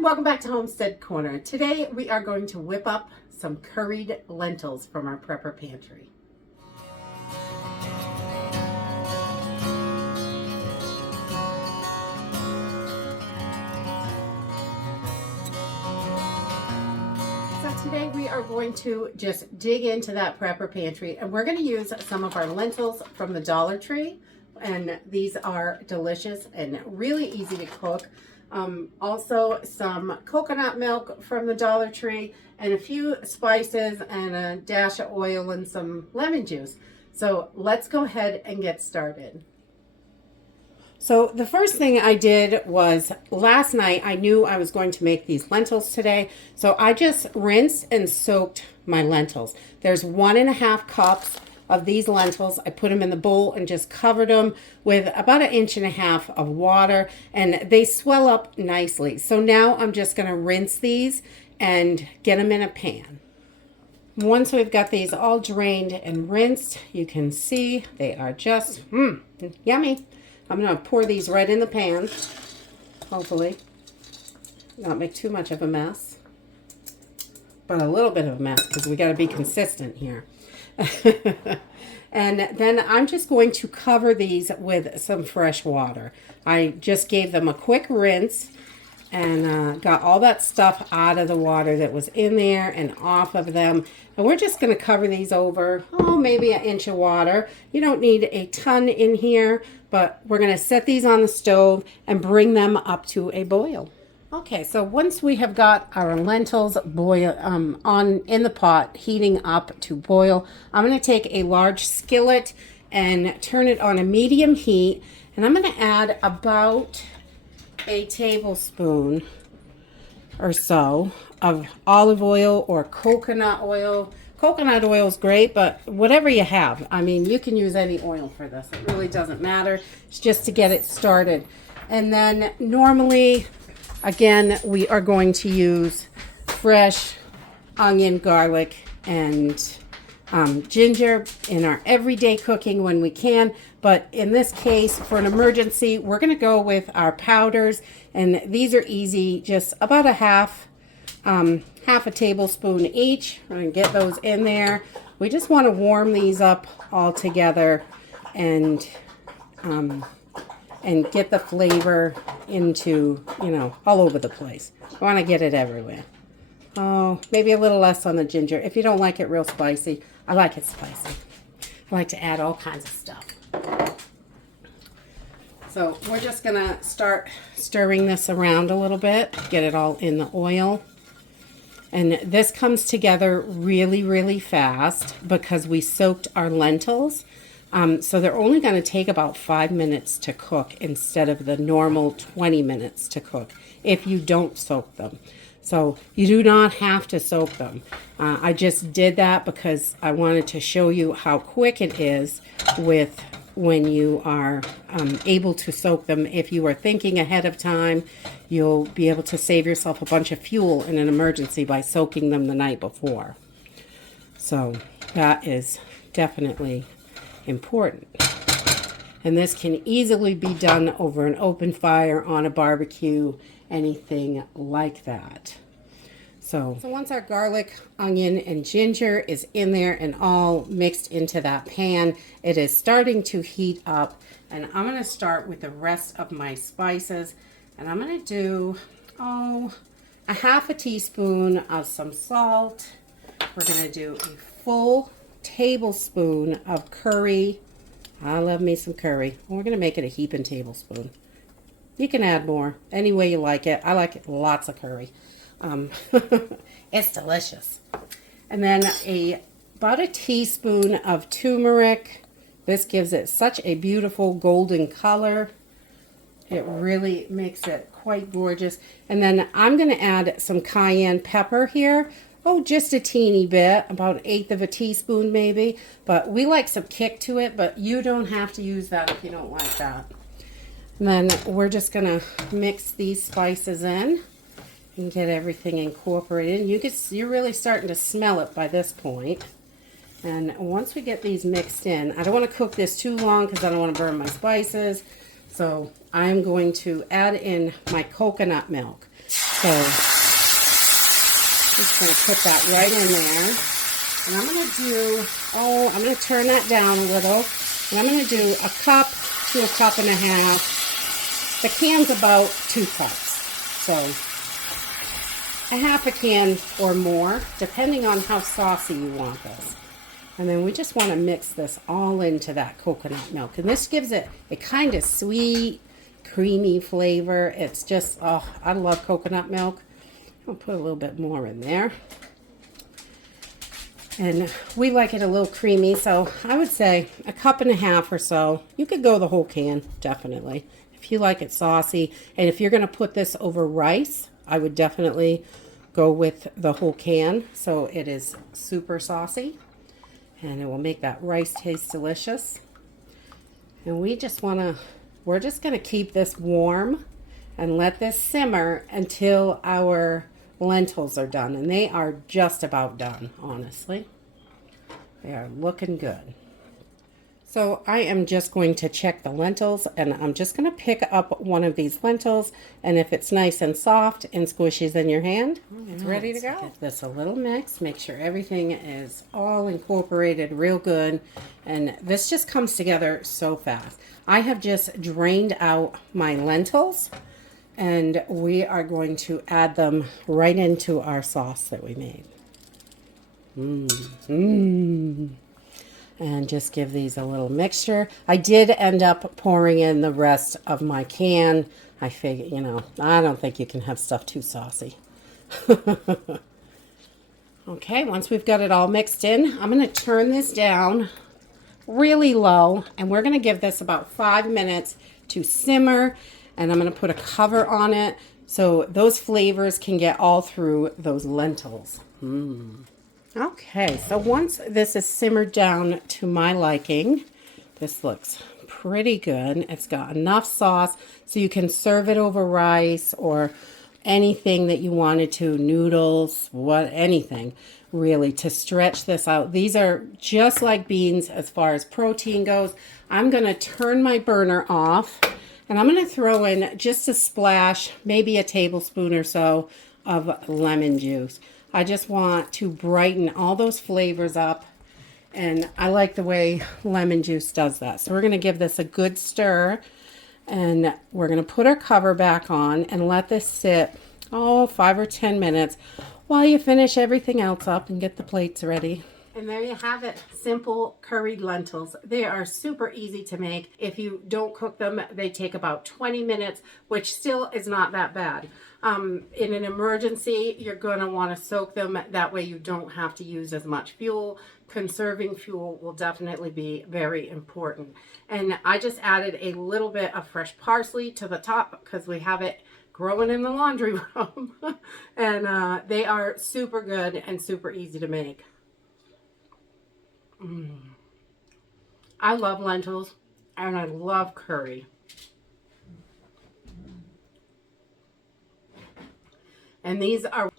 Welcome back to Homestead Corner. Today we are going to whip up some curried lentils from our prepper pantry. So today we are going to just dig into that prepper pantry, and we're going to use some of our lentils from the Dollar Tree, and these are delicious and really easy to cook. Also some coconut milk from the Dollar Tree and a few spices and a dash of oil and some lemon juice. So let's go ahead and get started. So the first thing I did was last night I knew I was going to make these lentils today. So I just rinsed and soaked my lentils. There's 1.5 cups of these lentils. I put them in the bowl and just covered them with about 1.5 inches of water, and they swell up nicely. So now I'm just going to rinse these and get them in a pan. Once we've got these all drained and rinsed, you can see they are just yummy. I'm going to pour these right in the pan, hopefully not make too much of a mess, but a little bit of a mess because we got to be consistent here. And then I'm just going to cover these with some fresh water. I just gave them a quick rinse and got all that stuff out of the water that was in there and off of them. And we're just going to cover these over, maybe 1 inch of water. You don't need a ton in here, but we're going to set these on the stove and bring them up to a boil. Okay, so once we have got our lentils in the pot, heating up to boil, I'm going to take a large skillet and turn it on a medium heat, and I'm going to add about a tablespoon or so of olive oil or coconut oil. Coconut oil is great, but whatever you have. I mean, you can use any oil for this. It really doesn't matter. It's just to get it started. And then normally, again, we are going to use fresh onion, garlic, and ginger in our everyday cooking when we can. But in this case, for an emergency, we're going to go with our powders. And these are easy, just about half a tablespoon each. We're going to get those in there. We just want to warm these up all together and get the flavor into, all over the place. I want to get it everywhere. Oh, maybe a little less on the ginger. If you don't like it real spicy, I like it spicy. I like to add all kinds of stuff. So we're just going to start stirring this around a little bit, get it all in the oil. And this comes together really, really fast because we soaked our lentils. So they're only going to take about 5 minutes to cook instead of the normal 20 minutes to cook if you don't soak them. So you do not have to soak them. I just did that because I wanted to show you how quick it is when you are able to soak them. If you are thinking ahead of time, you'll be able to save yourself a bunch of fuel in an emergency by soaking them the night before. So that is definitely important. And this can easily be done over an open fire, on a barbecue, anything like that. So once our garlic, onion, and ginger is in there and all mixed into that pan, it is starting to heat up. And I'm going to start with the rest of my spices. And I'm going to do, 1/2 teaspoon of some salt. We're going to do a full tablespoon of curry. I love me some curry. We're going to make it a heaping tablespoon. You can add more any way you like it. I like it lots of curry. It's delicious. And then about a teaspoon of turmeric. This gives it such a beautiful golden color. It really makes it quite gorgeous. And then I'm going to add some cayenne pepper here. Just a teeny bit, about 1/8 teaspoon maybe. But we like some kick to it, but you don't have to use that if you don't like that. And then we're just going to mix these spices in and get everything incorporated. You're really starting to smell it by this point. And once we get these mixed in, I don't want to cook this too long because I don't want to burn my spices. So I'm going to add in my coconut milk. So just going to put that right in there. And I'm going to do, I'm going to turn that down a little. And I'm going to do a cup to a cup and a half. The can's about 2 cups. So a half a can or more, depending on how saucy you want this. And then we just want to mix this all into that coconut milk. And this gives it a kind of sweet, creamy flavor. It's just, oh, I love coconut milk. I'll put a little bit more in there. And we like it a little creamy, so I would say a cup and a half or so. You could go the whole can, definitely, if you like it saucy. And if you're going to put this over rice, I would definitely go with the whole can, so it is super saucy. And it will make that rice taste delicious. And we're just going to keep this warm and let this simmer until our lentils are done. And they are just about done, honestly. They are looking good. So I am just going to check the lentils, and I'm just going to pick up one of these lentils, and if it's nice and soft and squishy in your hand, it's ready to go. Give this a little mix, make sure everything is all incorporated real good, and this just comes together so fast. I have just drained out my lentils, and we are going to add them right into our sauce that we made. And just give these a little mixture. I did end up pouring in the rest of my can. I figure, you know, I don't think you can have stuff too saucy. Okay, once we've got it all mixed in, I'm going to turn this down really low, and we're going to give this about 5 minutes to simmer, and I'm going to put a cover on it so those flavors can get all through those lentils. Okay, so once this is simmered down to my liking, this looks pretty good. It's got enough sauce so you can serve it over rice or anything that you wanted to, noodles, anything really, to stretch this out. These are just like beans as far as protein goes. I'm going to turn my burner off, and I'm going to throw in just a splash, maybe a tablespoon or so of lemon juice. I just want to brighten all those flavors up, and I like the way lemon juice does that. So we're going to give this a good stir, and we're going to put our cover back on and let this sit 5 or 10 minutes while you finish everything else up and get the plates ready. And there you have it, simple curried lentils. They are super easy to make. If you don't cook them, they take about 20 minutes, which still is not that bad. In an emergency, you're going to want to soak them. That way you don't have to use as much fuel. Conserving fuel will definitely be very important. And I just added a little bit of fresh parsley to the top because we have it growing in the laundry room. And they are super good and super easy to make. I love lentils, and I love curry. And these are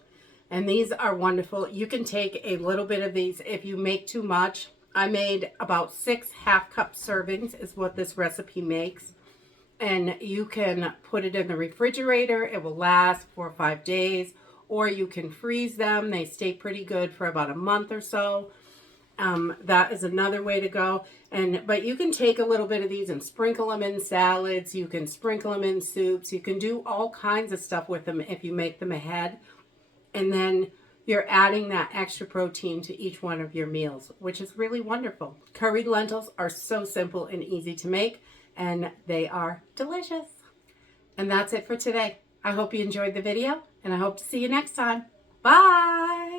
wonderful. You can take a little bit of these if you make too much. I made about 6 half-cup servings is what this recipe makes. And you can put it in the refrigerator. It will last 4 or 5 days. Or you can freeze them. They stay pretty good for about a month or so. That is another way to go. But you can take a little bit of these and sprinkle them in salads. You can sprinkle them in soups. You can do all kinds of stuff with them if you make them ahead. And then you're adding that extra protein to each one of your meals, which is really wonderful. Curried lentils are so simple and easy to make, and they are delicious. And that's it for today. I hope you enjoyed the video, and I hope to see you next time. Bye!